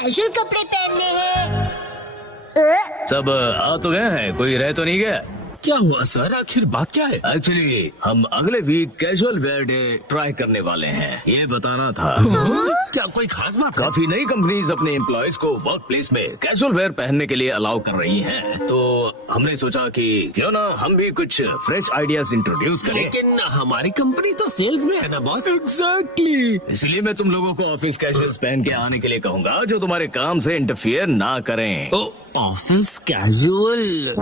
Casual कपड़े पहनने हैं। सब आ तो गए हैं, कोई रह तो नहीं गया? क्या हुआ सर, आखिर बात क्या है? एक्चुअली हम अगले week casual wear day try करने वाले हैं, ये बताना था। क्या कोई खास बात है? काफी नई कंपनीज अपने एम्प्लॉयज को वर्क प्लेस में कैजुअल वेयर पहनने के लिए अलाउ कर रही हैं, तो हमने सोचा कि क्यों ना हम भी कुछ फ्रेश आइडियाज इंट्रोड्यूस करें। लेकिन हमारी कंपनी तो सेल्स में है ना बॉस। एग्जैक्टली, इसलिए मैं तुम लोगों को ऑफिस कैजुअल्स पहन के आने के लिए कहूंगा जो तुम्हारे काम से इंटरफियर ना करें। ओ, ऑफिस कैजुअल।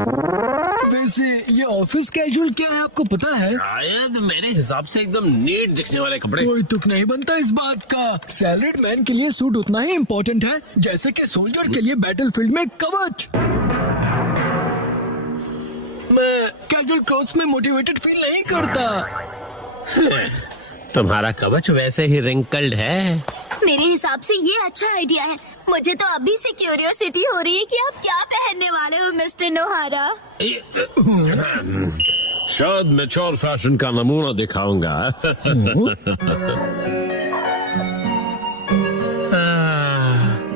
वैसे ये ऑफिस कैजुअल क्या है आपको पता है? शायद मेरे हिसाब से एकदम नीट दिखने वाले कपड़े। कोई तुक नहीं बनता इस बात का। सैलरीड मैन के लिए सूट उतना ही इम्पोर्टेंट है जैसे कि सोल्जर के लिए बैटलफील्ड में कवच। मैं कैजुअल क्लोथ्स में मोटिवेटेड फील नहीं करता। तुम्हारा कवच वैसे ही रिंकल्ड है। मेरे हिसाब से ये अच्छा आइडिया है। मुझे तो अभी से क्यूरियोसिटी हो रही है कि आप क्या पहनने वाले हो मिस्टर नोहारा। शायद मैच्योर फैशन का नमूना दिखाऊंगा।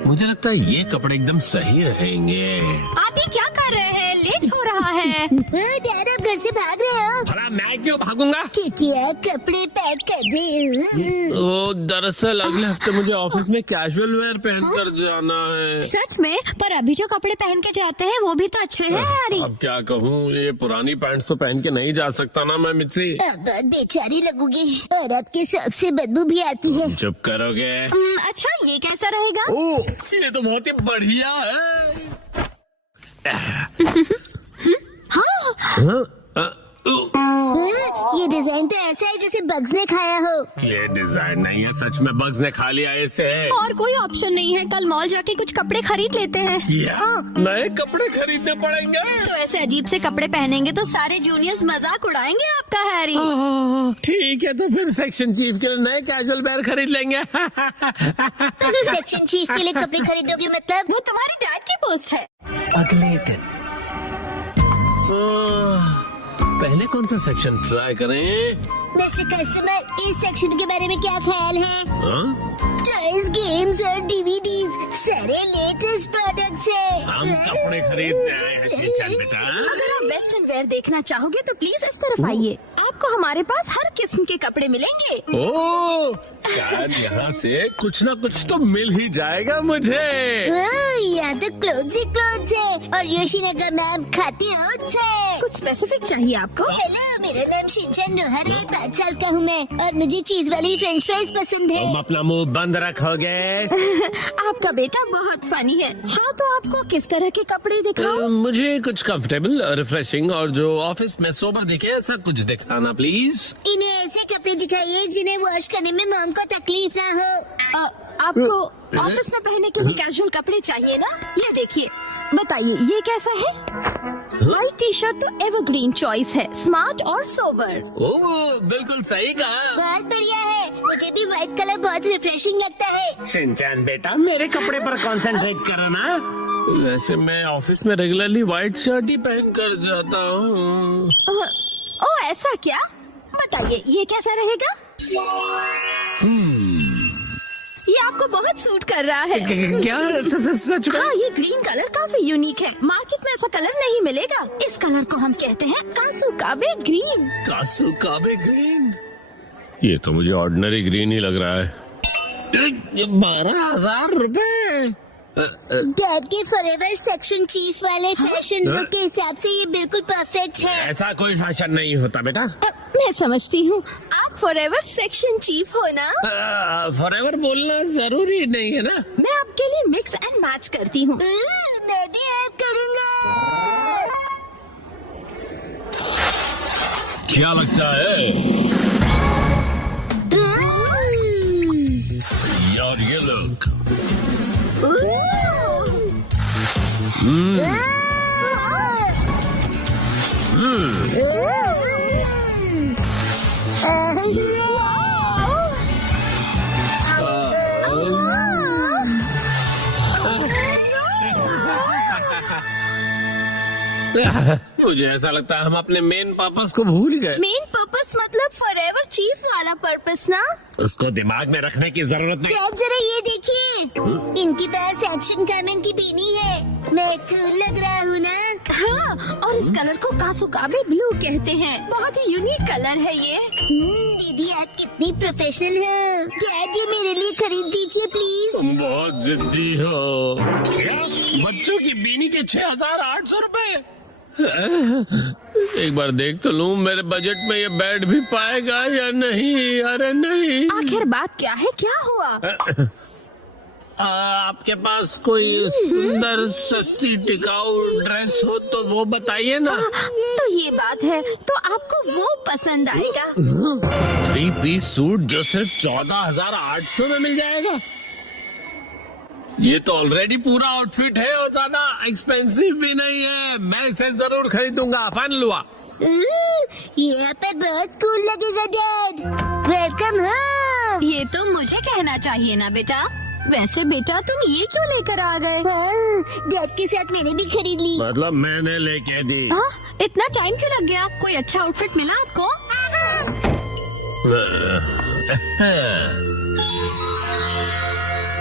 मुझे लगता है ये कपड़े एकदम सही रहेंगे। आप ये क्या कर रहे हैं? लेट हो रहा है। डैड आप घर से भाग रहे हो? भला मैं क्यों भागूंगा? क्योंकि आप कपड़े पैक कर रहे हो। ओ, दरअसल अगले हफ्ते मुझे ऑफिस में कैजुअल वेयर पहनकर जाना है। सच में? पर अभी जो कपड़े पहन के जाते हैं वो भी तो अच्छे हैं यारी। अब क्या कहूँ, ये पुरानी पैंट्स तो पहन के नहीं जा सकता ना मैं मिर्ची। अब बहुत बेचारी लगूंगी और आपके शौक से बदबू भी आती है। चुप करोगे? अच्छा ये कैसा रहेगा? ओ, ये तो बहुत ही बढ़िया है। ये डिजाइन तो ऐसा है जैसे बग्स ने खाया हो। ये डिजाइन नहीं है, सच में बग्स ने खा लिया इसे। और कोई ऑप्शन नहीं है, कल मॉल जाके कुछ कपड़े खरीद लेते हैं। क्या नए कपड़े खरीदने पड़ेंगे? तो ऐसे अजीब से कपड़े पहनेंगे तो सारे जूनियर्स मजाक उड़ाएंगे आपका हैरी। ठीक है, तो फिर सेक्शन चीफ के लिए नए कैजुअल वेयर खरीद लेंगे। सेक्शन चीफ के लिए कपड़े खरीदोगे मतलब? वो तुम्हारी डैड की पोस्ट है। अगले दिन पहले कौन सा सेक्शन ट्राई करें? मिस्टर कस्टमर, इस सेक्शन के बारे में क्या ख्याल है? हाँ? टॉयज, गेम्स और डीवीडीज, सारे लेटेस्ट प्रोडक्ट्स हैं। हम कपड़े खरीदने आए हैं शिनचैन बेटा। अगर आप वेस्टर्न वेयर देखना चाहोगे तो प्लीज इस तरफ आइए। आपको हमारे पास हर किस्म के कपड़े मिलेंगे। ओह, शायद यहाँ से कुछ ना कुछ तो मिल ही जाएगा मुझे। यहाँ तो क्लोथ्स ही क्लोथ्स है और योशिना का नाम खाते ओट्स है। कुछ स्पेसिफिक चाहिए आपको? हेलो, मेरा नाम शिनचैन नोहारा है, 5 साल का हूँ मैं और मुझे चीज वाली फ्रेंच फ्राइज पसंद है। तुम अपना मुंह बंद रखोगे? आपका बेटा बहुत फनी है। हाँ, तो आपको किस तरह के कपड़े दिखाऊं? मुझे कुछ कंफर्टेबल, रिफ्रेशिंग और जो ऑफिस में सोबर दिखे ऐसा कुछ दिखाना प्लीज। इन्हें ऐसे कपड़े दिखाइए जिन्हें वॉश करने में मॉम को तकलीफ ना हो। आपको ऑफिस में पहनने के लिए कैजुअल कपड़े चाहिए ना? ये देखिए, बताइए ये कैसा है? व्हाइट टी शर्ट तो एवरग्रीन चॉइस है, स्मार्ट और सोबर। ओह, बिल्कुल सही कहा। बहुत बढ़िया है, मुझे भी व्हाइट कलर बहुत रिफ्रेशिंग लगता है। शिनचैन बेटा, मेरे कपड़े पर कंसंट्रेट करो ना। वैसे मैं ऑफिस में रेगुलरली व्हाइट शर्ट ही पहन कर जाता हूँ। ओह, ऐसा क्या? बताइए ये कैसा रहेगा? ये आपको बहुत सूट कर रहा है। क्या सच में? हाँ, ये ग्रीन कलर काफी यूनिक है, मार्केट में ऐसा कलर नहीं मिलेगा। इस कलर को हम कहते हैं कासुकाबे ग्रीन। कासुकाबे ग्रीन? ये तो मुझे ऑर्डिनरी ग्रीन ही लग रहा है। 12,000 रुपए। डैड के फॉरएवर सेक्शन चीफ वाले फैशन लुक के हिसाब से ये बिल्कुल परफेक्ट है। ऐसा कोई फैशन नहीं होता बेटा। मैं समझती हूँ, आप फॉरएवर सेक्शन चीफ हो ना? फॉरएवर बोलना जरूरी नहीं है ना। मैं आपके लिए मिक्स एंड मैच करती हूँ। मैं भी हेल्प करूँगा। क्या लगता है यार ये लुक? मुझे ऐसा लगता है हम अपने मेन पर्पस को भूल गए। मेन पर्पस पर्पस मतलब फॉरएवर चीफ वाला पर्पस ना? उसको दिमाग में रखने की जरूरत नहीं। आप जरा ये देखिए, इनके पास एक्शन कामन की पीनी है। मैं कूल लग रहा हूँ ना? हाँ, और इस कलर को कासुकाबे ब्लू कहते हैं। बहुत ही यूनिक कलर है ये। दीदी आप कितनी प्रोफेशनल हो। डैड ये मेरे लिए खरीद दीजिए प्लीज। तुम बहुत जिद्दी हो। क्या? बच्चों की बीनी के 6,800 रुपए? एक बार देख तो लूं मेरे बजट में ये बैठ भी पाएगा या नहीं। अरे नहीं। आखिर बात क्या है, क्या हुआ? आपके पास कोई सुंदर सस्ती टिकाऊ ड्रेस हो तो वो बताइए ना। तो ये बात है, तो आपको वो पसंद आएगा। 3 पीस सूट जो सिर्फ 14,800 में मिल जाएगा। ये तो ऑलरेडी पूरा आउटफिट है और ज्यादा एक्सपेंसिव भी नहीं है। मैं इसे जरूर खरीदूंगा। फाइनल हुआ। यहाँ पर बहुत कूल लगेगा डैड। Welcome home. ये तो मुझे कहना चाहिए ना बेटा। वैसे बेटा तुम ये क्यों लेकर आ गए? डैड के साथ मैंने भी खरीद ली। मतलब मैंने लेके दी। हाँ, इतना टाइम क्यों लग गया? कोई अच्छा आउटफिट मिला आपको?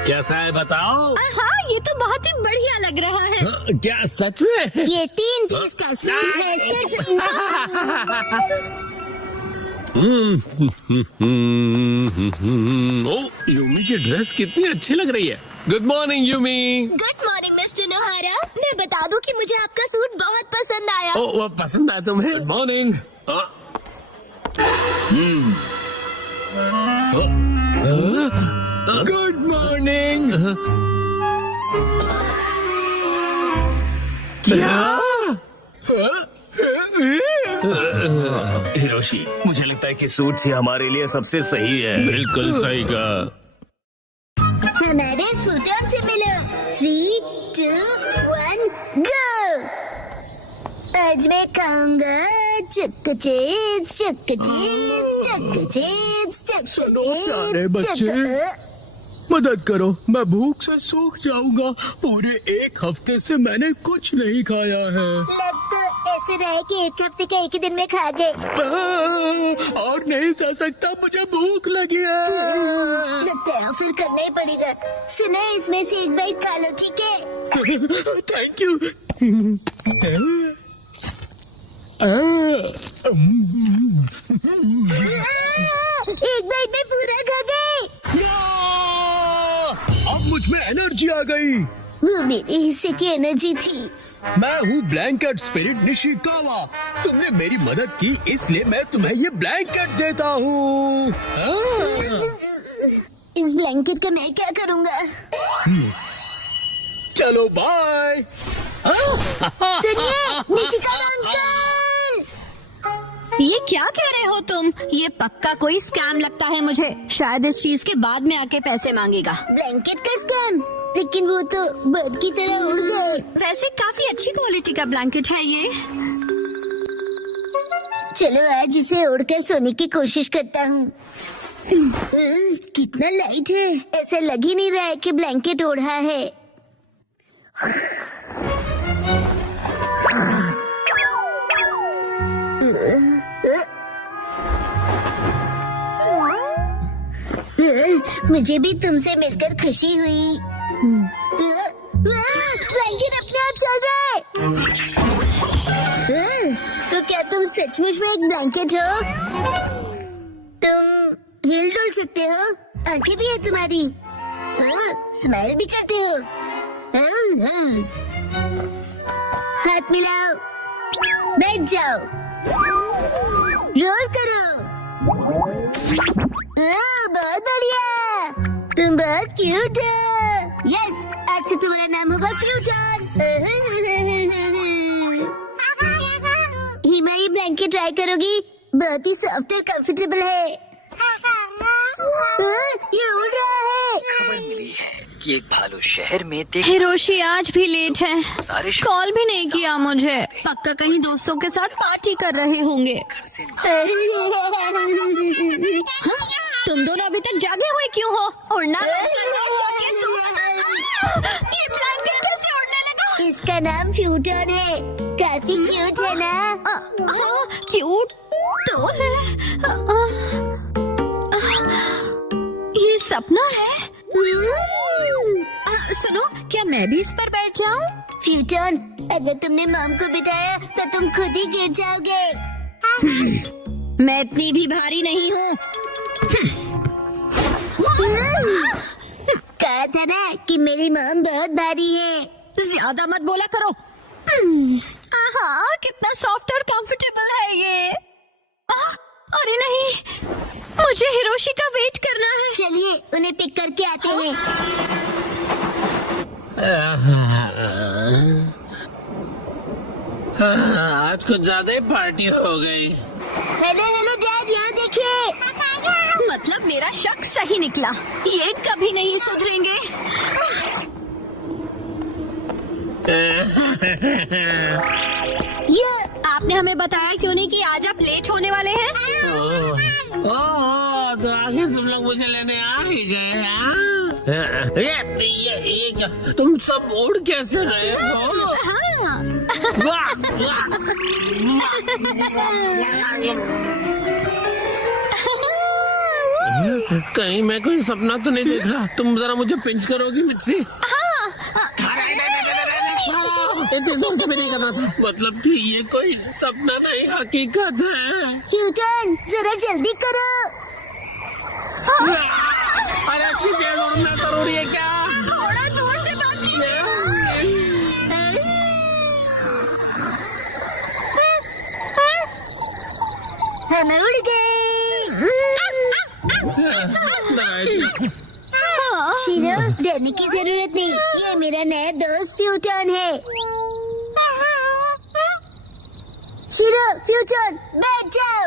कैसा है बताओ? हाँ, ये तो बहुत ही बढ़िया लग रहा है। क्या सच में? ये 3 पीस का सूट है सिर्फ। ओ, यूमी की ड्रेस कितनी अच्छी लग रही है। Good morning Yumi. Good morning mister नोहारा। मैं बता दूं कि मुझे आपका सूट बहुत पसंद आया। ओ, वो पसंद आया तुम्हें? Good morning. Good morning. Hiroshi, मुझे लगता है कि सूट ही हमारे लिए सबसे सही है। बिल्कुल सही कहा। हमारे सूटों से मिलो। 3, 2, 1 गो। आज मैं कहूँगा चक्का चिप्स, चक्का चिप्स, चक्का चिप्स, चक्का सुनो प्यारे चिप्स, बच्चे, मदद करो, मैं भूख से सूख जाऊंगा। पूरे 1 हफ्ते से मैंने कुछ नहीं खाया है। लग तो ऐसे रहे कि 1 हफ्ते के 1 ही दिन में खा गए। और नहीं सह सकता, मुझे भूख लगी है। लगता है फिर करना ही पड़ेगा। सुनो इसमें से एक बाइट खा लो, ठीक है? Thank you. एक बाइट में पूरा खा गए। अब मुझ में एनर्जी आ गई। वो मेरे हिस्से की एनर्जी थी। मैं हूँ ब्लैंकेट स्पिरिट निशिकावा। तुमने मेरी मदद की, इसलिए मैं तुम्हें ये ब्लैंकेट देता हूँ। इस ब्लैंकेट का मैं क्या करूँगा? चलो बाय। सुनिए निशिकावा अंकल। ये क्या कह रहे हो तुम? ये पक्का कोई स्कैम लगता है मुझे। शायद इस चीज के बाद में आके पैसे मांगेगा। ब्लैंकेट का स्कैम? लेकिन वो तो बर्ड की तरह उड़ गए। वैसे काफी अच्छी क्वालिटी का ब्लैंकेट है ये। चलो आज इसे ओढ़कर सोने की कोशिश करता हूँ। कितना लाइट है, ऐसा लग ही नहीं रहा है कि ब्लैंकेट ओढ़ा है। मुझे भी तुमसे मिलकर खुशी हुई। ब्लैंकेट अपने आप चल रहा है। तो क्या तुम सचमुच में एक ब्लैंकेट हो? तुम हिल डुल सकते हो, आंखें भी है तुम्हारी, स्माइल भी करते हो। हाथ मिलाओ, बैठ जाओ, रोल करो। बहुत बढ़िया, तुम बहुत क्यूट हो। यस, आज से तुम्हारा नाम होगा फ्यूचर। हिमा, ये ब्लैंकेट ट्राई करोगी? बहुत ही सॉफ्ट और कंफर्टेबल है। ये उड़ रहा है। खबर मिली है कि एक भालू शहर में हिरोशी आज भी लेट है। सारे कॉल भी नहीं किया मुझे। पक्का कहीं दोस्तों के साथ पार्टी कर रहे होंगे। घर से हाँ? तुम दोनों अभी तक जागे हुए क्यों हो? उड़ना ये ब्लैंकेट कैसे उड़ने लगा? इसका नाम फ्यूटन है। काफी क्यूट है ना? हाँ, क्यूट। तो है ये सपना है। सुनो, क्या मैं भी इस पर बैठ जाऊं? फ्यूटन, अगर तुमने मॉम को बिठाया तो तुम खुद ही गिर जाओगे। मैं इतनी भी भारी नहीं हूँ। कहा था ना कि मेरी मॉम बहुत भारी है। ज्यादा मत बोला करो। हाँ, कितना सॉफ्ट और कंफर्टेबल है ये। अरे नहीं, मुझे हिरोशी का वेट करना है। चलिए उन्हें पिक करके आते हैं। आज कुछ ज्यादा ही पार्टी हो गई। हेलो हेलो डैड, यहाँ देखिए। मतलब मेरा शक सही निकला, ये कभी नहीं सुधरेंगे। ये आपने हमें बताया क्यों नहीं कि आज आप लेट होने वाले हैं? ओह, तो आखिर तुम लोग मुझे लेने आ ही गए। हाँ? ये क्या, तुम सब उड़ कैसे रहे हो? हाँ। वाह, वाह। कहीं मैं कोई सपना तो नहीं देख रहा? तुम जरा मुझे पिंच करोगी मिर्ची? इतनी जोर से भी नहीं करना था। मतलब कि ये कोई सपना नहीं, हकीकत है। फ्यूटन, जरा जल्दी करो। अरे इतनी तेज उड़ना जरूरी है क्या? थोड़ा दूर से बात कीजिए। हम उड़ गए। शीरो, डरने की जरूरत नहीं, ये मेरा नया दोस्त फ्यूटन है। शीरो, फ्यूटन, बैठ जाओ।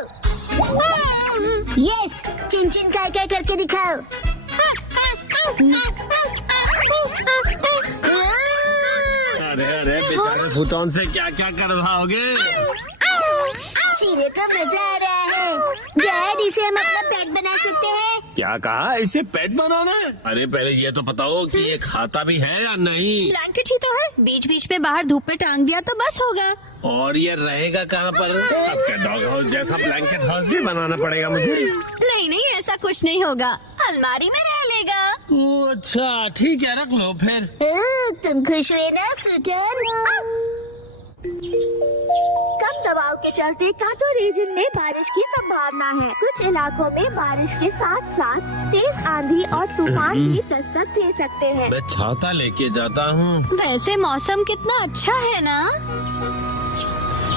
यस, चिन चिन काय काय करके दिखाओ। अरे अरे बेचारे फूटोन से क्या क्या करवाओगे? शीरो को मजा आ रहा है। डैड, इसे हम अपना पेट बना सकते हैं। क्या कहा? इसे पेट बनाना है? अरे पहले ये तो बताओ कि ये खाता भी है या नहीं? ब्लैंकेट ही तो है, बीच बीच में बाहर धूप में टांग दिया तो बस होगा। और ये रहेगा कहाँ पर? सबके डॉग हाउस जैसा ब्लैंकेट हाउस भी बनाना पड़ेगा मुझे। नहीं नहीं, ऐसा कुछ नहीं होगा, अलमारी में रह लेगा। ओह, अच्छा ठीक है, रख लो फिर। तुम खुश हुए ना फ्यूटन? कम दबाव के चलते कांटो रीजन में बारिश की संभावना है। कुछ इलाकों में बारिश के साथ साथ तेज आंधी और तूफान भी दस्तक दे सकते हैं। मैं छाता लेके जाता हूँ। वैसे मौसम कितना अच्छा है ना।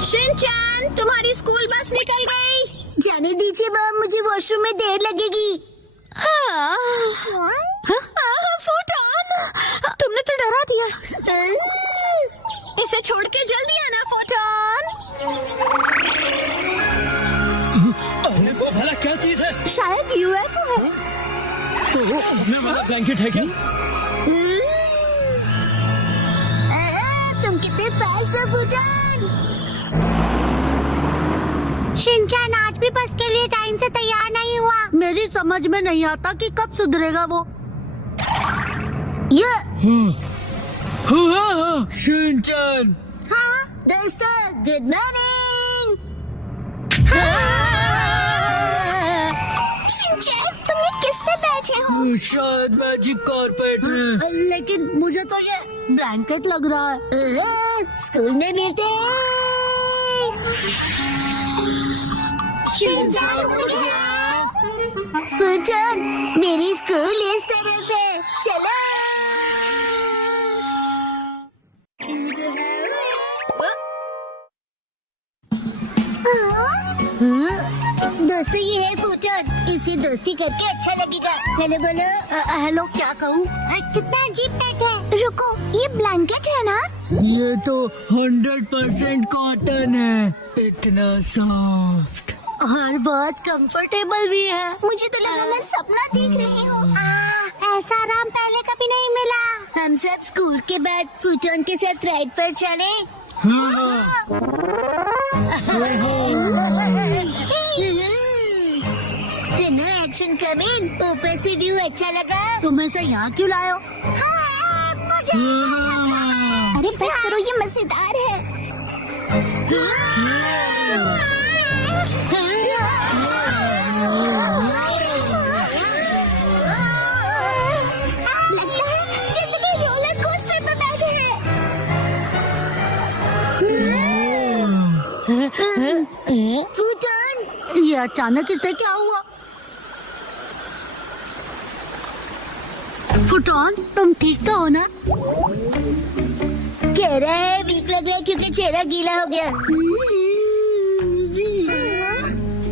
शिनचैन, तुम्हारी स्कूल बस निकल गई। जाने दीजिए मॉम, मुझे वॉशरूम में देर लगेगी। हाँ। फूटन, तुमने तो डरा दिया। इसे छोड़ के जल्दी आना फूटन। अरे वो भला क्या चीज है? शायद यूएफओ है। अपने वाला ब्लैंकेट है क्या? तुम कितने फास्ट हो फूटन। शिनचैन आज भी बस के लिए टाइम से तैयार नहीं हुआ। मेरी समझ में नहीं आता कि कब सुधरेगा वो। ये शिनचैन, हाँ दोस्तों, गुड मॉर्निंग। शिनचैन, तुम ये किस पे बैठे हो? शायद मैजिक कारपेट में। लेकिन मुझे तो ये ब्लैंकेट लग रहा है। स्कूल में मिलते हैं। फूटन, मेरी स्कूल इस तरफ है, चलो। दोस्तों, ये है फूटन, इससे दोस्ती करके अच्छा लगेगा। हेलो बोलो। हेलो, क्या कहूँ? कितना अजीब पेट है। रुको, ये ब्लैंकेट है ना? ये तो 100% कॉटन है, इतना सॉफ्ट और बहुत कंफर्टेबल भी है। मुझे तो लगा मैं सपना देख रही हूँ। ऐसा आराम पहले कभी नहीं मिला। हम सब स्कूल के बाद फूटन के साथ राइड पर चले। सुनो, एक्शन कमिंग। ऊपर से व्यू अच्छा लगा। तुम ऐसा यहाँ क्यों लाए हो? अरे बस करो, ये मजेदार है। अचानक इसे क्या हुआ? फुटॉन, तुम ठीक तो हो ना? कह रहा है वीक लग रहा है क्योंकि चेहरा गीला हो गया।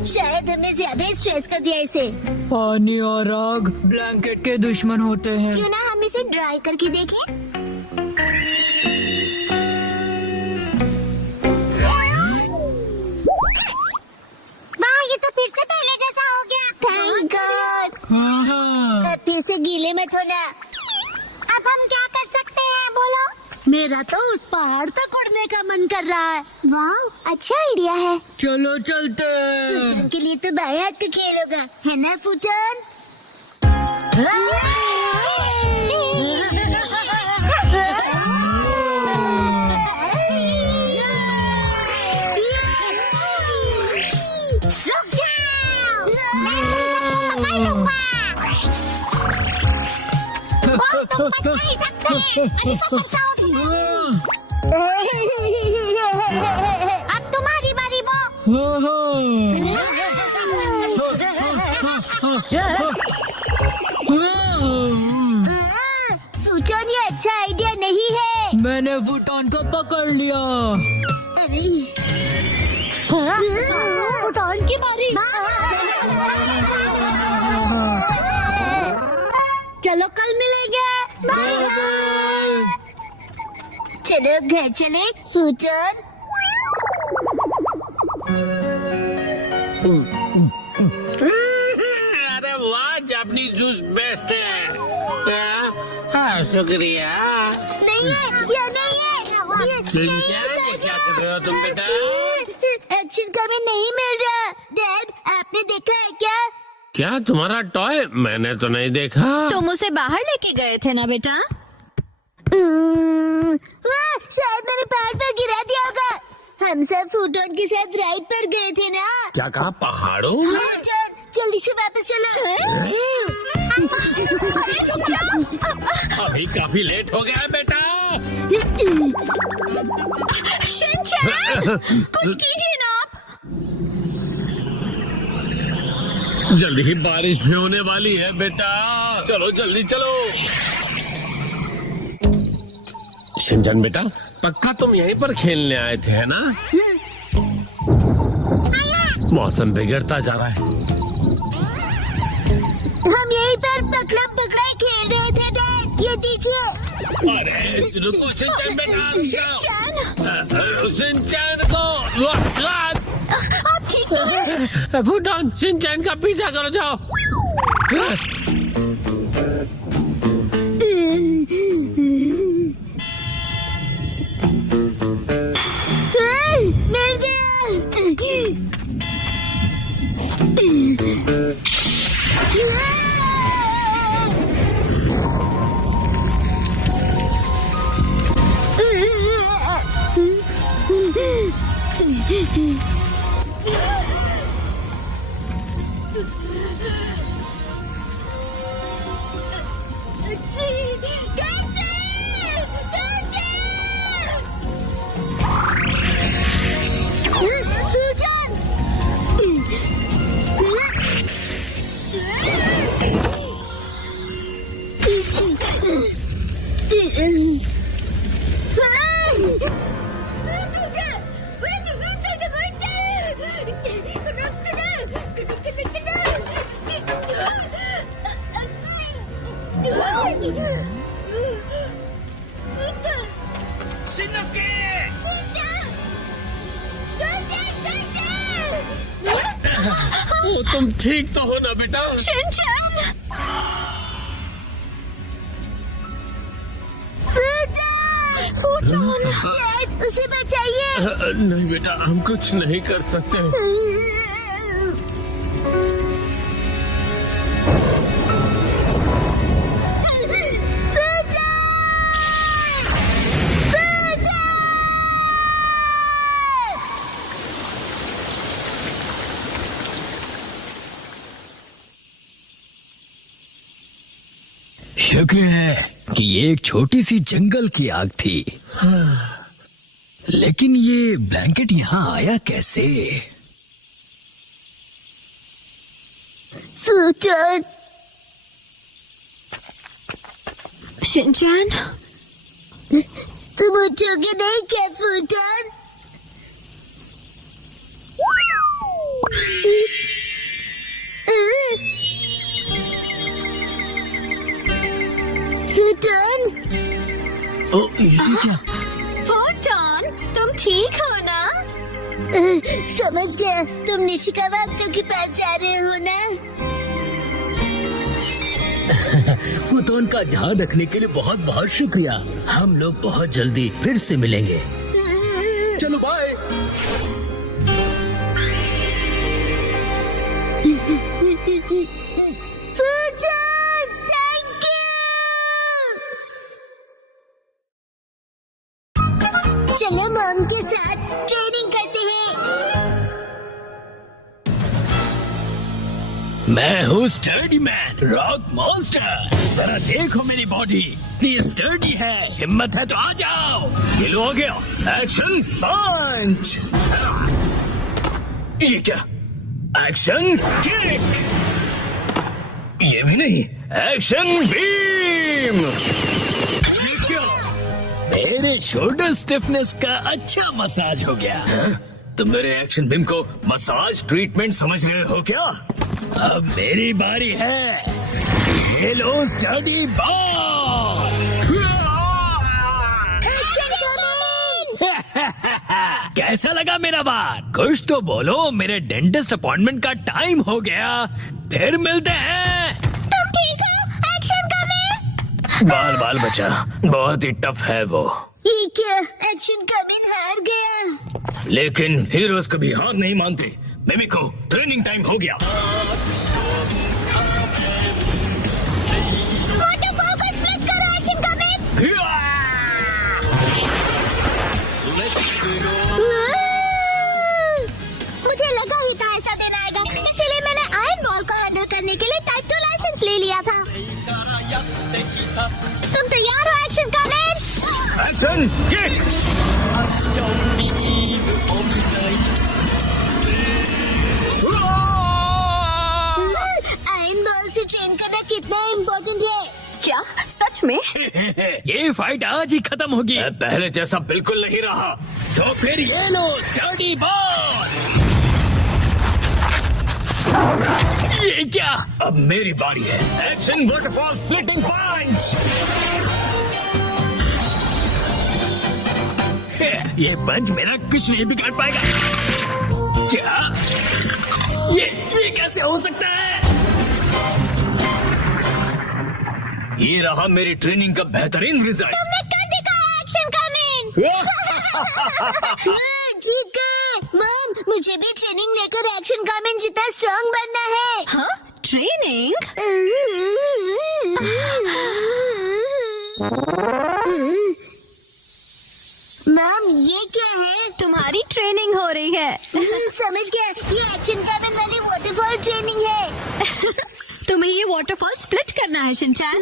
शायद हमने ज्यादा स्ट्रेस कर दिया इसे। पानी और आग ब्लैंकेट के दुश्मन होते हैं। क्यों ना हम इसे ड्राई करके देखें? वाह, ये तो फिर से पहले जैसा हो गया। Thank God. अब फिर से गीले मत होना। अब हम क्या कर सकते हैं, बोलो? मेरा तो उस पहाड़ तक उड़ने का मन कर रहा है। वाह, अच्छा आइडिया है। चलो चलते हैं। फूटन के लिए तो बाएं हाथ का खेल होगा, है ना फूटन? रुक जाओ, मैं तुम सबको पकड़ लूंगा। और तुम बच नहीं सकते। अभी तो फंसाओ तुम्हें। अब तुम्हारी बारी, फूटन, ये अच्छा आइडिया नहीं है। मैंने फुटॉन को पकड़ लिया। फुटॉन की बारी। चलो कल मिलेंगे। चलो घर चले फूटन। अरे वाह, जापानीज जूस बेस्ट है। हाँ, शुक्रिया। नहीं है, ये नहीं है। क्या कर रहे हो तुम बेटा? एक्शन का भी नहीं मिल रहा। डैड, आपने देखा है क्या? क्या तुम्हारा टॉय? मैंने तो नहीं देखा। तुम उसे बाहर लेके गए थे ना बेटा? शायद मैंने पहाड़ पर गिरा दिया होगा। हम सब फूटन के साथ राइड पर गए थे ना। क्या कहा, पहाड़ों? फूटन, जल्दी से वापस चलो। अरे रुक जाओ। अभी काफी लेट हो गया है बेटा। शिनचैन, कुछ कीजिए ना आप। जल्दी ही बारिश भी होने वाली है बेटा। चलो जल्दी चलो। शिनचैन बेटा, पक्का तुम यहीं पर खेलने आए थे, है ना? मौसम बिगड़ता जा रहा है। हम यहीं पर पकड़म पकड़ाई खेल रहे थे डैड। ये दीजिए। अरे रुको शिनचैन बेटा, शिनचैन, शिनचैन को आप ठीक तो हैं? फुटॉन, शिनचैन का पीछा करो, जाओ। मिल गया। तुम ठीक तो हो ना बेटा? शिनचैन, फूटन, डैड, उसे बचाइए। नहीं बेटा, हम कुछ नहीं कर सकते। शुक्र है कि ये एक छोटी सी जंगल की आग थी। लेकिन ये ब्लैंकेट यहाँ आया कैसे? फूटन, शिनचैन, तुम उठोगे नहीं क्या फूटन? फूटन, ओ, ये क्या? फूटन, तुम ठीक हो ना? समझ गया, तुम निशिकावा अंकल के पास जा रहे हो ना? फुतोन का ध्यान रखने के लिए बहुत बहुत शुक्रिया। हम लोग बहुत जल्दी फिर से मिलेंगे। चलो बाय। फूटन, थैंक यू। चलो मॉम के साथ ट्रेनिंग करते हैं। मैं हूँ स्टर्डी मैन, रॉक मॉन्स्टर। जरा देखो मेरी बॉडी, ये स्टर्डी है। हिम्मत है तो आ जाओ। ये लो, हो गया। एक्शन पंच। ये क्या? Action kick. ये भी नहीं। Action beam. ये क्या? मेरे शोल्डर स्टिफनेस का अच्छा मसाज हो गया। तुम मेरे एक्शन बीम को मसाज ट्रीटमेंट समझ रहे हो क्या? अब मेरी बारी है। ये लो स्टडी बॉल। कैसा लगा मेरा बात? कुछ तो बोलो। मेरे डेंटिस्ट अपॉइंटमेंट का टाइम हो गया। फिर मिलते हैं। तुम ठीक हो? Action coming. बाल बाल बचा, बहुत ही टफ है वो। ये क्या? एक्शन कमिंग हार गया। लेकिन हीरोज कभी हार नहीं मानते। मिमिको, ट्रेनिंग टाइम हो गया। वाटरफॉल को स्प्लिट करो, एक्शन कमिंग। मुझे लगा ही था ऐसा दिन आएगा, इसीलिए मैंने आयरन बॉल को हैंडल करने के लिए टाइप 2 लाइसेंस ले लिया था। तुम तैयार हो action coming? Action kick. Iron ball से ट्रेन करना कितना इम्पोर्टेंट है? क्या सच में? ये फाइट आज ही खत्म होगी। पहले जैसा बिल्कुल नहीं रहा। तो फिर ये लो स्टडी बॉल। ये क्या? अब मेरी बारी है। एक्शन वाटरफॉल स्प्लिटिंग पंच। ये पंच मेरा कुछ नहीं बिगाड़ पाएगा। क्या? ये कैसे हो सकता है? ये रहा मेरी ट्रेनिंग का बेहतरीन रिजल्ट। तुमने कर दिखाया एक्शन कमिंग। ठीक है मॉम, मुझे भी ट्रेनिंग लेकर एक्शन कमिंग जितना स्ट्रांग बनना है। हाँ? ट्रेनिंग? मॉम ये क्या है? तुम्हारी ट्रेनिंग हो रही है। समझ गया, ये एक्शन कमिंग वाली वाटरफॉल ट्रेनिंग है। तुम्हें ये वाटरफॉल स्प्लिट करना है शिनचैन।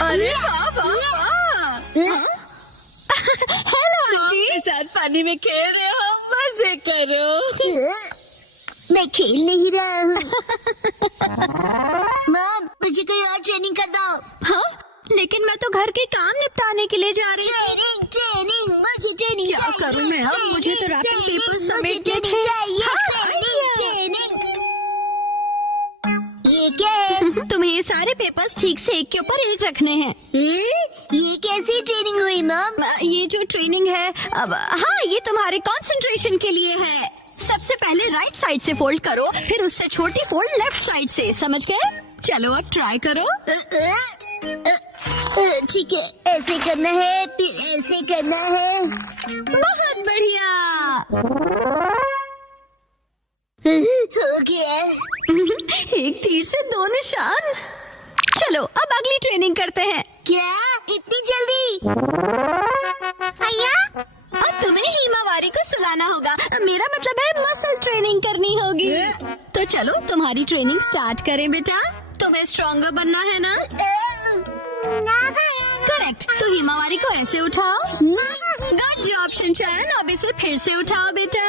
अरे वाह वाह वाह। हेलो आंटी, के साथ पानी में खेल रहे हो, मजे करो। मैं खेल नहीं रहा हूँ। मॉम मुझे कोई और ट्रेनिंग कर दो। हाँ? लेकिन मैं तो घर के काम निपटाने के लिए जा रही हूँ। ट्रेनिंग ट्रेनिंग, मुझे ट्रेनिंग क्या चाहिए। करूँ मैं अब? मुझे तो रैपिंग पेपर समेटने मुझे थे। चाहिए। हाँ, ट्रेनिंग। ये क्या है? तुम्हें ये सारे पेपर्स ठीक से एक के ऊपर एक रखने हैं। ये कैसी ट्रेनिंग हुई मॉम? ये जो ट्रेनिंग है अब, हाँ ये तुम्हारे कंसंट्रेशन के लिए है। सबसे पहले राइट साइड से फोल्ड करो, फिर उससे छोटी फोल्ड लेफ्ट साइड से, समझ गए? चलो अब ट्राई करो। ठीक है, ऐसे करना है, फिर ऐसे करना है। बहुत बढ़िया। हो गया। एक तीर से दो निशान। चलो अब अगली ट्रेनिंग करते हैं। क्या इतनी जल्दी? भैया अब तुम्हें हिमावारी को सुलाना होगा। मेरा मतलब है मसल ट्रेनिंग करनी होगी। तो चलो तुम्हारी ट्रेनिंग स्टार्ट करें बेटा। तुम्हें स्ट्रॉन्गर बनना है ना? करेक्ट। तो हिमावारी को ऐसे उठाओ। Good job Shinchan. अब इसे फिर से उठाओ बेटा।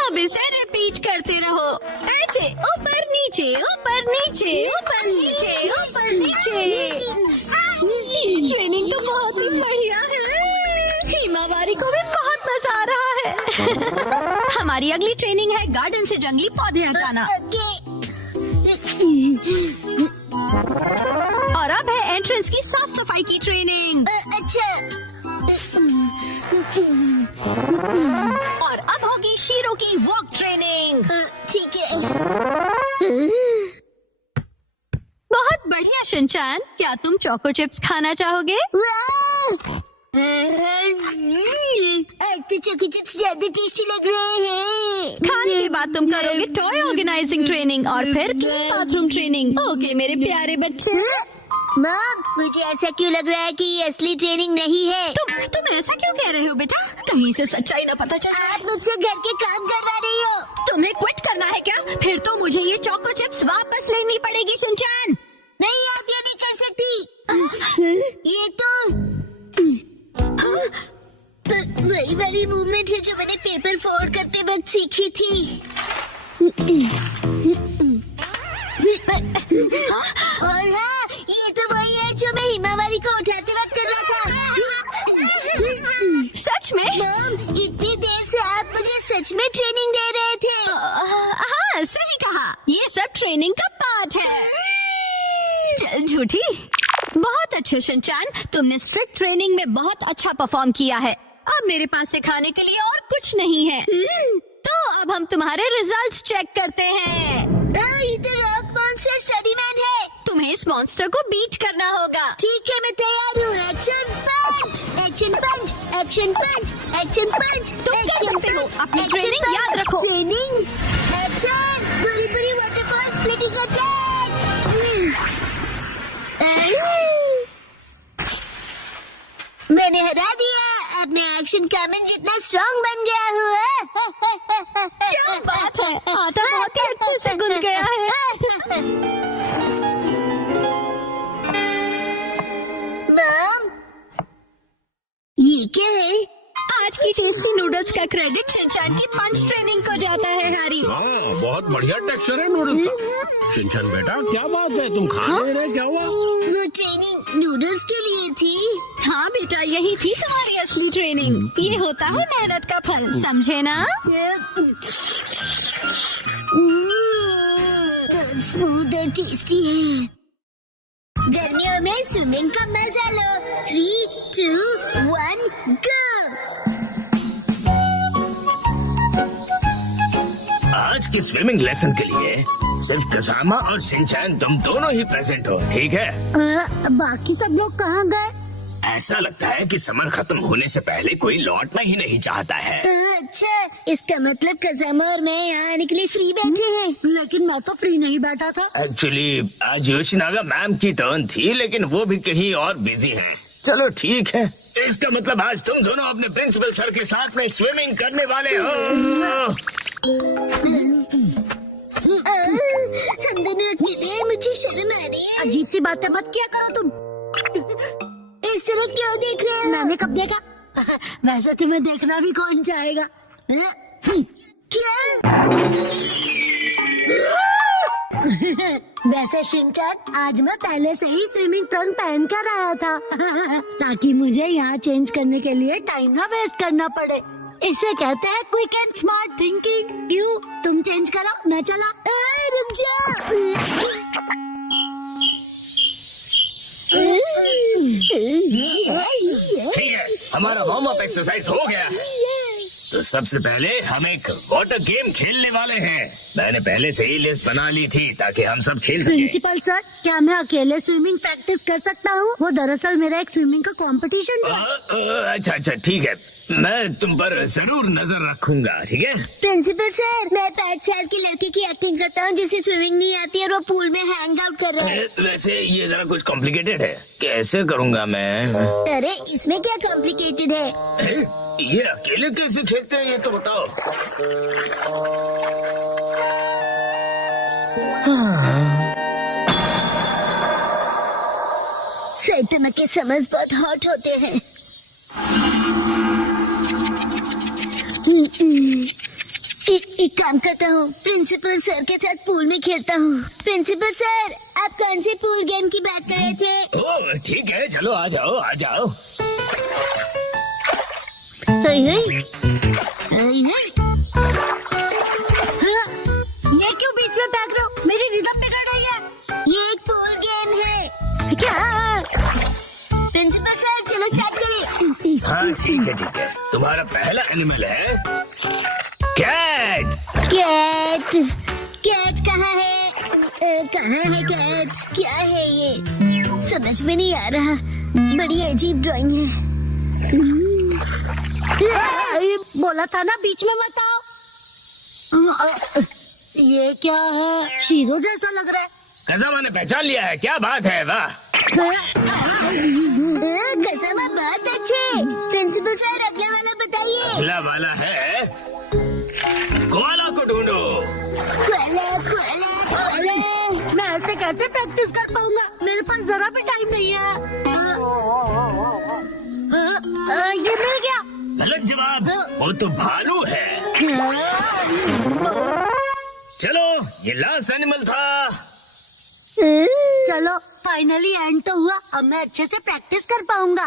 अब इसे रिपीट करते रहो, ऐसे ऊपर नीचे ऊपर नीचे ऊपर नीचे ऊपर नीचे। ये ट्रेनिंग तो बहुत ही बढ़िया है। हिमावारी को भी बहुत मजा आ रहा है। हमारी अगली ट्रेनिंग है गार्डन से जंगली पौधे हटाना। और अब है एंट्रेंस की साफ सफाई की ट्रेनिंग। अच्छा। और अब होगी शीरो की वॉक ट्रेनिंग। ठीक है। बहुत बढ़िया शिनचैन, क्या तुम चोको चिप्स खाना चाहोगे? आज तो चोको चिप्स ज्यादा टेस्टी लग रहे हैं। खाने के बाद तुम करोगे टॉय ऑर्गेनाइजिंग ट्रेनिंग और फिर बाथरूम ट्रेनिंग। ओके मेरे प्यारे बच्चे। मॉम, मुझे ऐसा क्यों लग रहा है कि ये असली ट्रेनिंग नहीं है? तुम ऐसा क्यों कह रहे हो बेटा? कहीं से सच्चाई ना पता चले। आप मुझसे घर के काम करवा रही हो। तुम्हें क्विट करना है क्या? फिर तो मुझे ये चोको चिप्स वापस लेनी पड़ेगी शिनचैन। नहीं, आप ये नहीं कर सकती। ये तो वही वाली मूवमेंट है जो मैंने पेपर फोल्ड करते वक्त सीखी थी। और हाँ, ये तो वही है जो मैं हिमावारी को उठाते वक्त कर रहा था। सच में? मॉम, इतनी देर से आप मुझे सच में ट्रेनिंग दे रहे थे। हाँ सही कहा, ये सब ट्रेनिंग का पार्ट है। चल झूठी। बहुत अच्छे शिनचैन, तुमने स्ट्रिक्ट ट्रेनिंग में बहुत अच्छा परफॉर्म किया है। अब मेरे पास सिखाने के लिए और कुछ नहीं है। तो अब हम तुम्हारे रिजल्ट्स चेक करते हैं। ये तो रॉक मॉन्स्टर स्टडी मैन है। तुम्हें इस मॉन्स्टर को बीट करना होगा। ठीक है, मैं तैयार हूँ। एक्शन पंच, एक्शन पंच, एक्शन पंच, एक्शन पंच। तुम कर सकते हो। अपनी ट्रेनिंग याद रखो। ट्रेनिंग एक्शन, बड़ी बड़ी वाटरफॉल स्प्लिटिंग अटैक। मैंने हरा दिया। अब मैं एक्शन कामन जितना स्ट्रांग बन गया हूँ। क्या बात है, आटा बहुत ही अच्छे से गुल गया है। मॉम, ये क्या है? आज की टेस्टी नूडल्स का क्रेडिट शिनचैन की पंच ट्रेनिंग को जाता है हैरी। हाँ, बहुत बढ़िया टेक्सचर है नूडल्स का। शिनचैन बेटा, क्या बात है, तुम खा नहीं रहे? क्या हुआ? वो ट्रेनिंग नूडल्स के लिए थी। हाँ बेटा, यही थी तुम्हारी असली ट्रेनिंग। ये होता है मेहनत का फल, समझे ना? स्मूथ और टेस्टी है। गर्मियों में स्विमिंग का मजा लो। 3, 2, 1 गो। आज की स्विमिंग लेसन के लिए सिर्फ कसामा और शिनचैन तुम दोनों ही प्रेजेंट हो, ठीक है? बाकी सब लोग कहाँ गए? ऐसा लगता है कि समर खत्म होने से पहले कोई लौटना ही नहीं चाहता है। अच्छा, इसका मतलब कसामा और मैं यहाँ आने के लिए फ्री बैठे हैं। लेकिन मैं तो फ्री नहीं बैठा था। एक्चुअली आज योशिनागा मैम की टर्न थी, लेकिन वो भी कहीं और बिजी हैं। चलो ठीक है, इसका मतलब आज तुम दोनों अपने प्रिंसिपल सर के साथ में स्विमिंग करने वाले हो। हम दोनों अकेले हैं, मुझे शर्म आ रही है। अजीब सी बातें मत किया करो तुम। इस तरफ क्यों देख रहे हो? मैंने कब देखा? वैसे तुम्हें देखना भी कौन चाहेगा? क्या? वैसे शिनचैन, आज मैं पहले से ही स्विमिंग ट्रंक पहन कर आया था ताकि मुझे यहाँ चेंज करने के लिए टाइम ना वेस्ट करना पड़े। इसे कहते हैं क्विक एंड स्मार्ट थिंकिंग। क्यों? तुम चेंज करो, मैं चला। रुक जा। ठीक है, हमारा वार्म अप एक्सरसाइज हो गया। तो सबसे पहले हम एक वाटर गेम खेलने वाले हैं। मैंने पहले से ही लिस्ट बना ली थी ताकि हम सब खेल सकें। प्रिंसिपल सर, क्या मैं अकेले स्विमिंग प्रैक्टिस कर सकता हूँ? वो दरअसल मेरा एक स्विमिंग का कंपटीशन है। अच्छा अच्छा ठीक है, मैं तुम पर जरूर नजर रखूंगा, ठीक है? प्रिंसिपल सर, मैं 5 साल की लड़के की एक्टिंग करता हूँ जिसे स्विमिंग नहीं आती और वो पूल में हैंग आउट कर रहा है। वैसे ये जरा कुछ कॉम्प्लिकेटेड है, कैसे करूँगा मैं? अरे इसमें क्या कॉम्प्लिकेटेड है? ये अकेले कैसे खेलते हैं ये तो बताओ। सैतमा के समझ बहुत हॉट होते हैं। एक काम करता हूँ, प्रिंसिपल सर के साथ पूल में खेलता हूँ। प्रिंसिपल सर, आप कौन से पूल गेम की बात कर रहे थे? ओह ठीक है, चलो आ जाओ आ जाओ। हाँ, ये क्यों बीच में फेंक रहे हो? मेरी रिदम बिगड़ रही है। ये एक पूल गेम है। क्या? प्रिंसिपल सर, चलो स्टार्ट करें। हाँ ठीक है। तुम्हारा पहला एनिमल है कैट। कैट। कैट कहाँ है? कहाँ है कैट? क्या है ये? समझ में नहीं आ रहा। बड़ी अजीब ड्राइंग है। बोला था ना बीच में मत आओ। ये क्या है? शीरो जैसा लग रहा है। कज़ामा ने पहचान लिया है, क्या बात है, वाह। कज़ामा बहुत अच्छे। प्रिंसिपल सर, अगला वाला बताइए। अगला वाला है कोआला को ढूंढो। कोआला। मैं ऐसे कैसे प्रैक्टिस कर पाऊंगा? मेरे पास जरा भी टाइम नहीं है। ये मिल गया। गलत जवाब, वो तो भालू है। चलो, ये लास्ट एनिमल था। चलो, फाइनली एंड तो हुआ। अब मैं अच्छे से प्रैक्टिस कर पाऊंगा।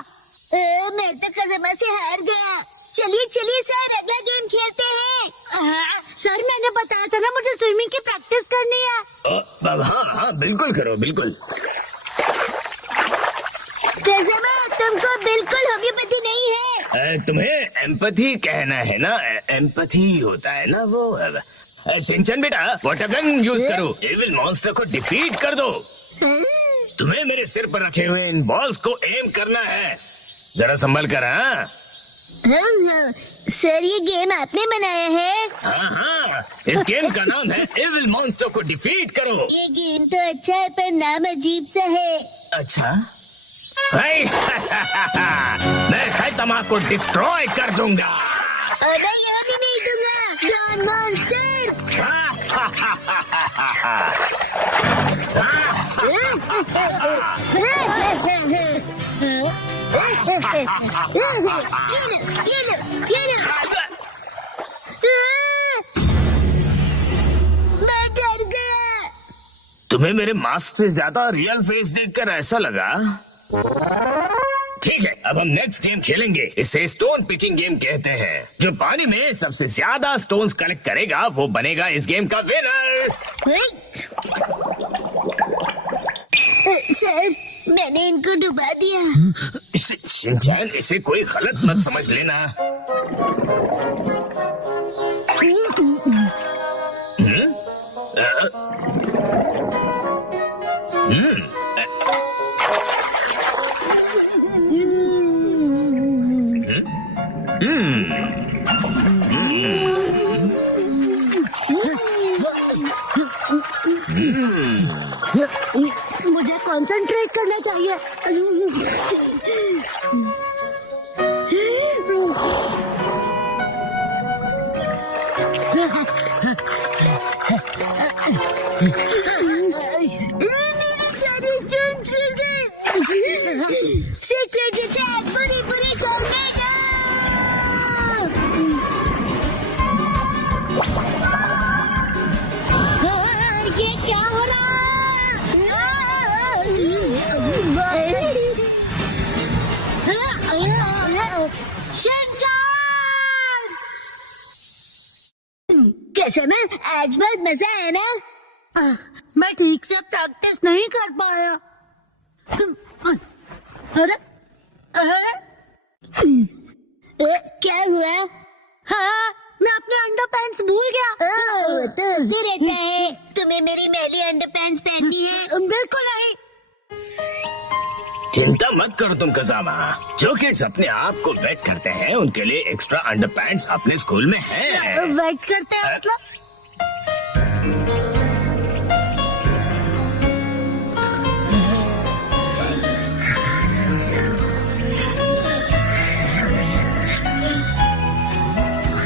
मैं तो कज़ामा से हार गया। चलिए सर, अगला गेम खेलते हैं। सर, मैंने बताया था ना मुझे स्विमिंग की प्रैक्टिस करनी है। हाँ बिल्कुल करो, बिल्कुल। कज़ामा, तुमको बिल्कुल होम्योपैथी नहीं है। तुम्हें एम्पैथी कहना है ना? एम्पैथी होता है ना वो। सिंचन बेटा, वाटर गन यूज करो, एविल मॉन्स्टर को डिफीट कर दो। तुम्हें मेरे सिर पर रखे हुए इन बॉल्स को एम करना है। जरा संभल कर। हाँ सर, ये गेम आपने बनाया है? हाँ, इस गेम का नाम है एविल मॉन्स्टर को डिफीट करो। ये गेम तो अच्छा है, पर नाम अजीब सा है। अच्छा मैं साइतामा को डिस्ट्रॉय कर दूंगा। और मैं ये भी नहीं दूंगा। Don monster. ये लो। मैं डर गया। तुम्हें मेरे मास्क से ज्यादा रियल फेस देखकर ऐसा लगा? ठीक है, अब हम नेक्स्ट गेम खेलेंगे। इसे स्टोन पिकिंग गेम कहते हैं। जो पानी में सबसे ज्यादा स्टोन्स कलेक्ट करेगा वो बनेगा इस गेम का विनर। सर, मैंने इनको डुबा दिया। शिनचैन, इसे कोई गलत मत समझ लेना। मुझे कंसंट्रेट करना चाहिए। सीक्रेट अटैक, बुरी टोर्नेडो। ये क्या हो रहा है? शिनचैन! कैसे में आज बहुत मजा आया ना? मैं ठीक से प्रैक्टिस नहीं कर पाया। अरे क्या हुआ? हाँ, मैं अपने अंडरपैंट्स भूल गया। तो होते रहता है। तुम्हें मेरी मैली अंडरपैंट्स पहननी है? बिल्कुल नहीं। चिंता मत करो तुम कज़ामा। जो किड्स अपने आप को वेट करते हैं उनके लिए एक्स्ट्रा अंडरपैंट्स अपने स्कूल में है। वेट करते हैं मतलब?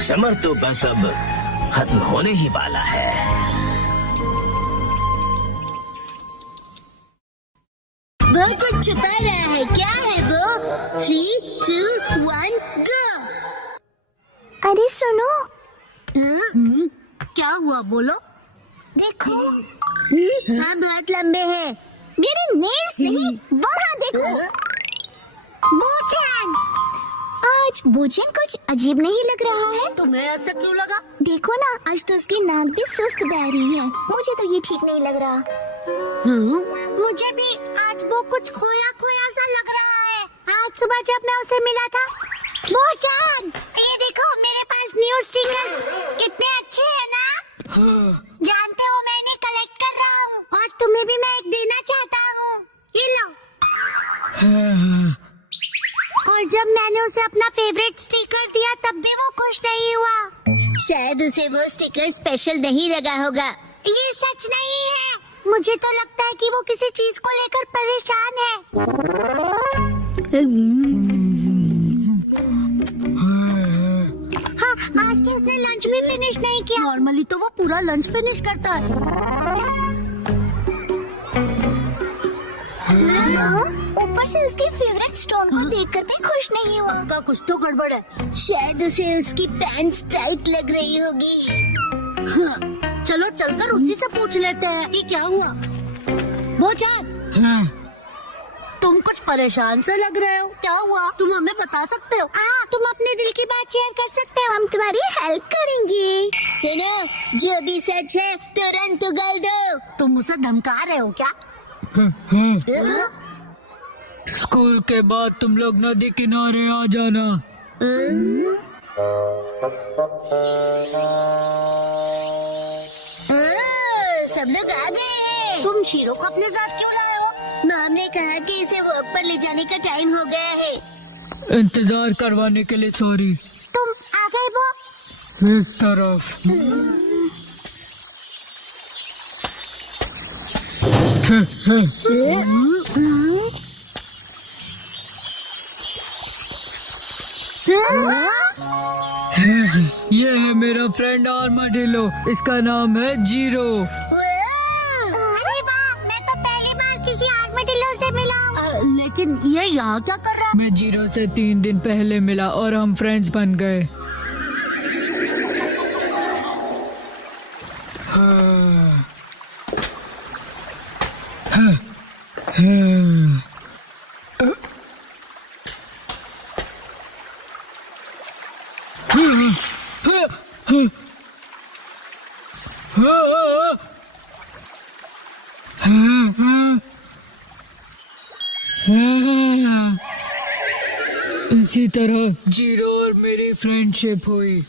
समर तो बस अब खत्म होने ही वाला है। वो कुछ छुपा रहा है। क्या है वो? 3, 2, 1, गो। अरे सुनो। क्या हुआ बोलो? देखो। हाँ बहुत लंबे हैं। मेरे नेल्स नहीं, वहाँ देखो। बोचन, आज बोचन कुछ अजीब नहीं लग रहा है। तुम्हें ऐसा क्यों लगा? देखो ना, आज तो उसकी नाक भी सुस्त बह रही है। मुझे तो ये ठीक नहीं लग रहा। मुझे भी आज वो कुछ खोया खोया सा लग रहा है। आज सुबह जब मैं उसे मिला था। बोचन, ये देखो मेरे पास न्यूज़ स्टिकर्स कितने अच्छे हैं ना? जानते हो मैं इन्हें कलेक्ट कर रहा हूँ और तुम्हें भी मैं एक देना चाहता हूँ। ये लो। और जब मैंने उसे अपना फेवरेट स्टिकर दिया तब भी वो खुश नहीं हुआ। शायद उसे वो स्टिकर स्पेशल नहीं लगा होगा। ये सच नहीं है। मुझे तो लगता है कि वो किसी चीज को लेकर परेशान है। हाँ, आज तो उसने लंच भी फिनिश नहीं किया। नॉर्मली तो वो पूरा लंच फिनिश करता है। ऊपर से उसके फेवरेट स्टोन को देखकर भी खुश नहीं हुआ। उनका कुछ तो गड़बड़ है। शायद उसे उसकी पैंट्स टाइट लग रही होगी। हाँ, चलो चलकर उसी से पूछ लेते हैं कि क्या हुआ। बोचन, तुम कुछ परेशान से लग रहे हो। क्या हुआ? तुम हमें बता सकते हो? हाँ, तुम अपने दिल की बात शेयर कर सकते हो। हम तुम्हारी हेल्प करेंगे। सुनो, जो भी सच है तुरंत उगल दो। तुम उसे धमका रहे हो क्या? स्कूल के बाद तुम लोग नदी किनारे आ जाना। सब लोग आ गए हैं। तुम शीरो को अपने साथ क्यों लाए हो? मॉम ने कहा कि इसे वॉक पर ले जाने का टाइम हो गया है। इंतजार करवाने के लिए सॉरी। तुम आ गए वो? इस तरफ। ये है मेरा फ्रेंड आर्माडिलो। इसका नाम है जीरो। अरे वाह, मैं तो पहली बार किसी आर्माडिलो से मिला हूँ। लेकिन ये यहाँ क्या कर रहा है? मैं जीरो से 3 दिन पहले मिला और हम फ्रेंड्स बन गए। इसी तरह जीरो और मेरी फ्रेंडशिप हुई।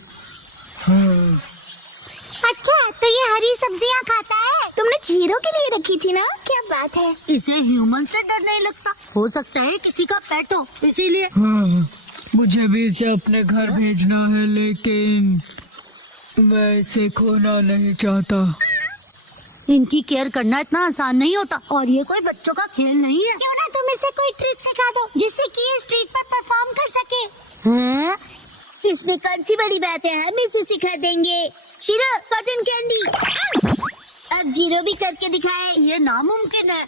अच्छा, तो ये हरी सब्जियाँ खाता है? तुमने जीरो के लिए रखी थी ना? क्या बात है। इसे ह्यूमन से डर नहीं लगता। हो सकता है किसी का पेट हो, इसीलिए। हाँ, मुझे भी इसे अपने घर भेजना है, लेकिन मैं इसे खोना नहीं चाहता। इनकी केयर करना इतना आसान नहीं होता और ये कोई बच्चों का खेल नहीं है। क्यों ना तुम इसे कोई ट्रिक सिखा दो जिससे कि ये स्ट्रीट पर परफॉर्म कर सके। हाँ? इसमें कौन सी बड़ी बात है, हम इसे सिखा देंगे। Shero, cotton candy. अब जीरो भी करके दिखाए। ये नामुमकिन है।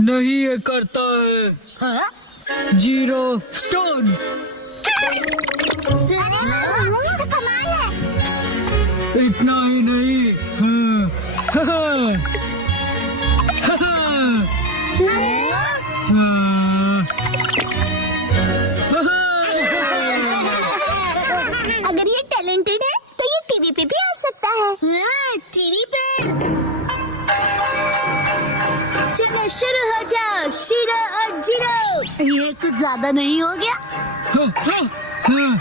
नहीं, ये करता है। हाँ? Zero stone. कमाल है। इतना ही नहीं। हाँ, हाँ, अगर ये टैलेंटेड है तो ये टीवी पे भी आ सकता है। टीवी पे। चलो शुरू हो जाओ, शीरो और जीरो। ये कुछ ज्यादा नहीं हो गया? हाँ, हाँ, हाँ।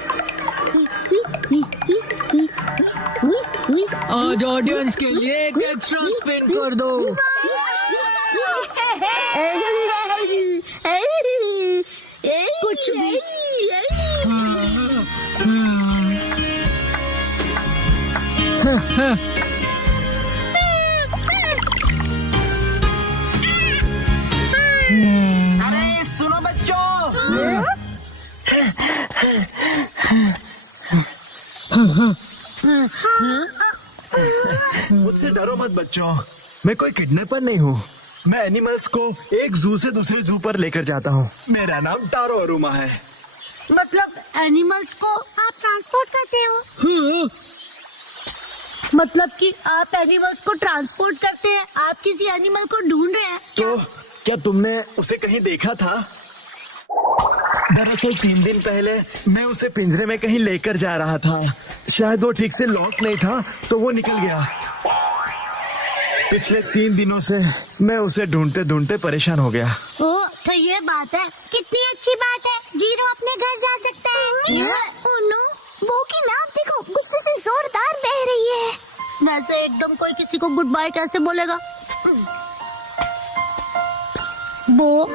आज ऑडियंस के लिए एक एक्स्ट्रा स्पिन कर दो। कुछ भी। अरे सुनो बच्चों, मुझसे डरो मत बच्चों। मैं कोई किडनैपर नहीं हूँ। मैं एनिमल्स को एक जू से दूसरे जू पर लेकर जाता हूँ। मेरा नाम टारो अरुमा है। मतलब एनिमल्स को आप ट्रांसपोर्ट करते हो? हाँ, मतलब कि आप एनिमल्स को ट्रांसपोर्ट करते हैं? आप किसी एनिमल को ढूंढ रहे हैं? तो क्या तुमने उसे कहीं देखा था? दरअसल 3 दिन पहले मैं उसे पिंजरे में कहीं लेकर जा रहा था। शायद वो ठीक से लॉक नहीं था तो वो निकल गया। पिछले 3 दिनों से मैं उसे ढूंढते ढूंढते परेशान हो गया। ओ, तो ये बात है। कितनी अच्छी बात है, जीरो अपने घर जा सकता है। ओह नो, वो की नाक देखो, गुस्से से जोरदार बह रही है। वैसे एकदम कोई किसी को गुड बाय कैसे बोलेगा? वो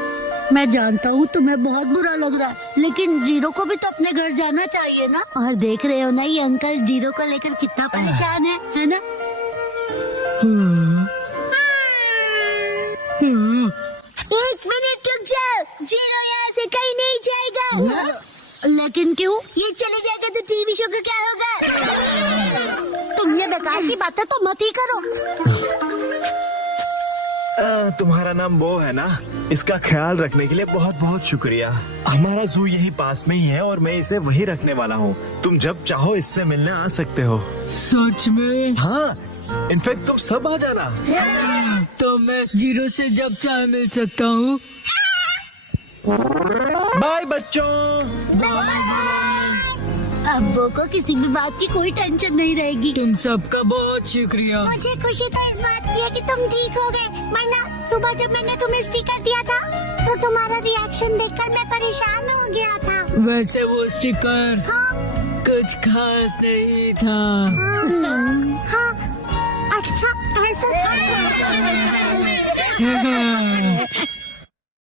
मैं जानता हूँ तुम्हें बहुत बुरा लग रहा है, लेकिन जीरो को भी तो अपने घर जाना चाहिए ना। और देख रहे हो ना ये अंकल जीरो को लेकर कितना परेशान है ना? एक मिनट रुक जाओ, जीरो यहाँ से कहीं नहीं जाएगा। लेकिन क्यों? ये चले जाएगा तो टीवी शो का क्या होगा? तुम ये बेकार की बातें तो मत ही करो। तुम्हारा नाम वो है ना? इसका ख्याल रखने के लिए बहुत बहुत शुक्रिया। हमारा जू यही पास में ही है और मैं इसे वही रखने वाला हूँ। तुम जब चाहो इससे मिलने आ सकते हो। सच में? हाँ, इनफैक्ट तुम सब आ जाना। तो मैं जीरो से जब चाहे मिल सकता हूँ। बाय बच्चों। अब्बू को किसी भी बात की कोई टेंशन नहीं रहेगी। तुम सबका बहुत शुक्रिया। मुझे खुशी तो इस बात की है कि तुम ठीक हो गए, वरना सुबह जब मैंने तुम्हें स्टिकर दिया था तो तुम्हारा रिएक्शन देखकर मैं परेशान हो गया था। वैसे वो स्टिकर कुछ खास नहीं था। हाँ, अच्छा ऐसा था।